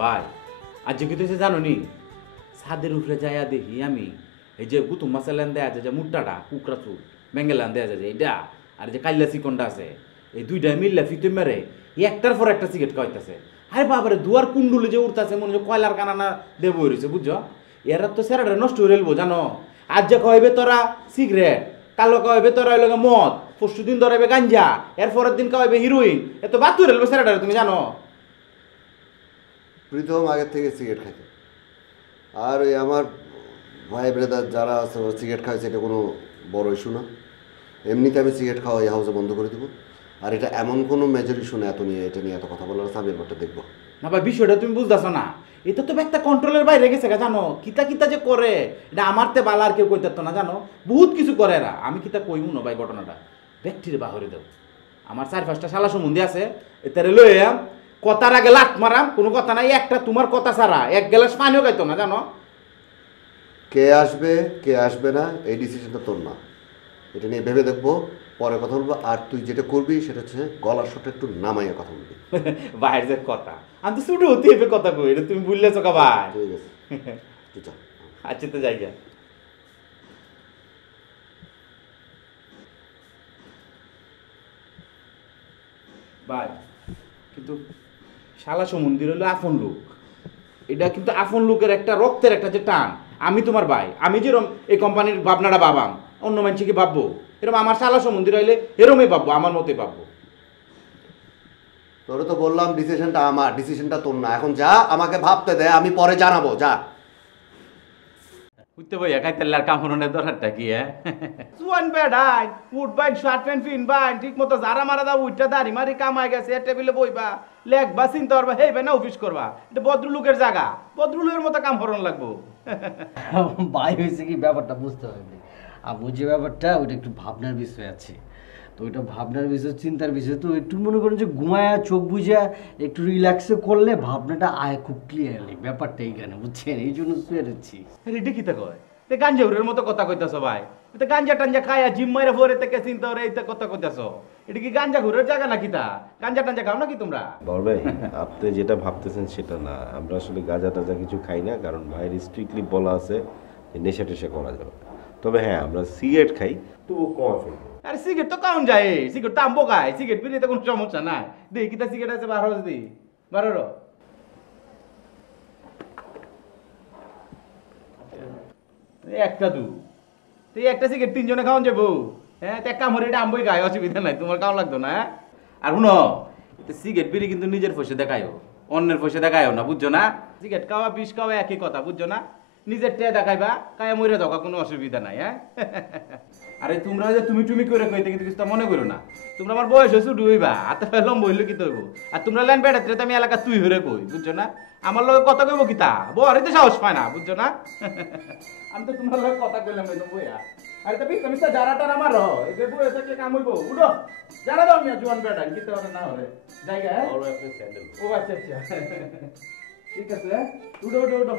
ভাই আজ কি তুই জানো নি ছাদের উপরে যাইয়া দেখি আমি এই যে গুতুম মাসালান দেয়া যায় যে মুট্টাটা কুকরা চুল বেঙ্গেলান দেয়া যায় এইটা আর যে কাইলা চিকনটা আছে এই দুইটা মিললে ফিতে মেরে একটার পর একটা সিগারেট খাইতেছে আরে বাবারে দুয়ার কুন্ডুলি যে উঠতেছে মনে হচ্ছে কয়লার কানানা দেব হয়েছে বুঝছো এরা তো সেরাটা নষ্ট হয়ে রেলবো জানো আজ যে খাইবে তোরা সিগারেট কালো খাওয়াবে তোরা হইল মদ পরশু দিন ধরাবে গাঞ্জা এর পরের দিন খাওয়াবে হিরোইন এত বাতু রেলবো সেরাটা তুমি জানো প্রীতম আগের থেকে সিগারেট খাইতো আর ওই আমার ভাই ব্রাদার যারা আছে সিগারেট খাইছে এটা কোনো বড় ইস্যু না এমনিতে আমি সিগারেট খাওয়া এই হাউসে বন্ধ করে দেবো আর এটা এমন কোনো মেজর ইস্যু না এত নিয়ে এটা নিয়ে এত কথা বলার আছে আমি এবারটা দেখবো না ভাই বিষয়টা তুমি বুঝতেছো না এটা তো একটা কন্ট্রোলের বাইরে গেছে জানো কিতা কিতা যে করে এটা আমার তে বালা আর কেউ কইতে না জানো বহুত কিছু করে এরা আমি কিতা কইমু না ভাই ঘটনাটা ব্যক্তির বাহরে দাও আমার 4-5টা শালা সম্বন্ধী আছে এটারে লইয়া কথার আগে লাত মারাম কোনো কথা নাই একটা তোমার কথা ছাড়া এক গ্লাস পানিও খাইতো না জানো কে আসবে না এই ডিসিশনটা তোর না এটা নিয়ে ভেবে দেখবো পরে কথা বলবো আর তুই যেটা করবি সেটা হচ্ছে গলার স্বরটা একটু নামাইয়া কথা বলবি বাইরের যে কথা আমি তো ছুটে হতে হবে কথা কই এটা তুমি বুঝলেছো কা ভাই ঠিক আছে তুই চল আচ্ছা তো জায়গা ভাই কিন্তু শালা সমন্দির হলো আপন লোক এটা কিন্তু আপন লোকের একটা রক্তের একটা যে টান আমি তোমার ভাই আমি যেরকম এই কোম্পানির ভাবনাটা ভাবাম অন্য মানুষ কি ভাববো এরকম আমার শালা সমন্দির হইলে এরমই ভাববো আমার মতে ভাববো তোরে তো বললাম ডিসিশনটা আমার ডিসিশনটা তোর না এখন যা আমাকে ভাবতে দে আমি পরে জানাবো যা উঠতে বই একাই তেলার কামড়নের দরকারটা কি হ্যাঁ সুয়ান বেডাই উঠ বাইন শার্ট প্যান্ট ফিন বাইন ঠিক মতো যারা মারা দাও উঠটা দাড়ি মারি কামাই গেছে টেবিলে বইবা লেখবা চিন্তা করবা হেই না অফিস করবা এটা ভদ্রলোকের জায়গা ভদ্রলোকের মতো কাম হরণ লাগবো ভাই হয়েছে কি ব্যাপারটা বুঝতে পারবি আর বুঝে ব্যাপারটা ওইটা একটু ভাবনার বিষয় আছে তো ওইটা ভাবনার বিষয় চিন্তার বিষয় তো একটু মনে করেন যে ঘুমায়া চোখ বুঝা একটু রিল্যাক্সে করলে ভাবনাটা আয় খুব ক্লিয়ারলি ব্যাপারটা এইখানে বুঝছেন এই জন্য শুয়ে রয়েছি রেডি কিতা কয় তে গাঞ্জাউরের মতো কথা কইতাছ ভাই তে গাঞ্জা টাঞ্জা খায়া জিম মাইরা পরে থেকে চিন্তা করে এইটা কথা কইতাছ এটা কি গাঞ্জা ঘুরের জায়গা নাকি তা গাঞ্জা টাঞ্জা খাও নাকি তোমরা বড় ভাই আপনি যেটা ভাবতেছেন সেটা না আমরা আসলে গাঁজা টাজা কিছু খাই না কারণ ভাইয়ের স্ট্রিক্টলি বলা আছে যে নেশা টেশা করা যাবে না। তবে হ্যাঁ আমরা সিগারেট খাই তবু কমা ফেলবো আরে সিগারেট তো কাউন যায় সিগারেট তো আম্বো খায় সিগারেট বিড়িতে কোনো সমস্যা নাই দে কিতা সিগারেট আছে 12 দি 12 একটা দু তুই একটা সিগারেট 3 জনে খাওয়ান যাবো হ্যাঁ তে কামড়ে এটা আম্বই খায় অসুবিধা নাই তোমার কাউন লাগতো না আর শুনো সিগারেট বিড়ি কিন্তু নিজের পয়সা দেখায়ও অন্যের পয়সা দেখায়ও না বুঝছো না সিগারেট খাওয়া বিষ খাওয়া একই কথা বুঝছো না নিজের টেয়া দেখাইবা কায়া মরে যাওয়া কোনো অসুবিধা নাই হ্যাঁ আরে তোমরা যে তুমি তুমি করে কইতে কিন্তু কিছু মনে করো না তোমরা আমার বয়স হয়েছে ডুইবা হাতে ফেললাম বললো কি তৈব আর তোমরা লাইন বেড়াতে তো আমি এলাকা তুই হরে কই বুঝছো না আমার লগে কথা কইব কি তা বরে তো সাহস পায় না বুঝছো না আমি তো তোমার লগে কথা কইলাম না বইয়া আরে তো তুমি তো যারাটা আমার এই যে বইয়া থাকলে কাম হইব উঠো যারা দাও মিয়া জোয়ান বেড়া কিতে হবে না হরে জায়গা ও আচ্ছা আচ্ছা ঠিক আছে উঠো উঠো উঠো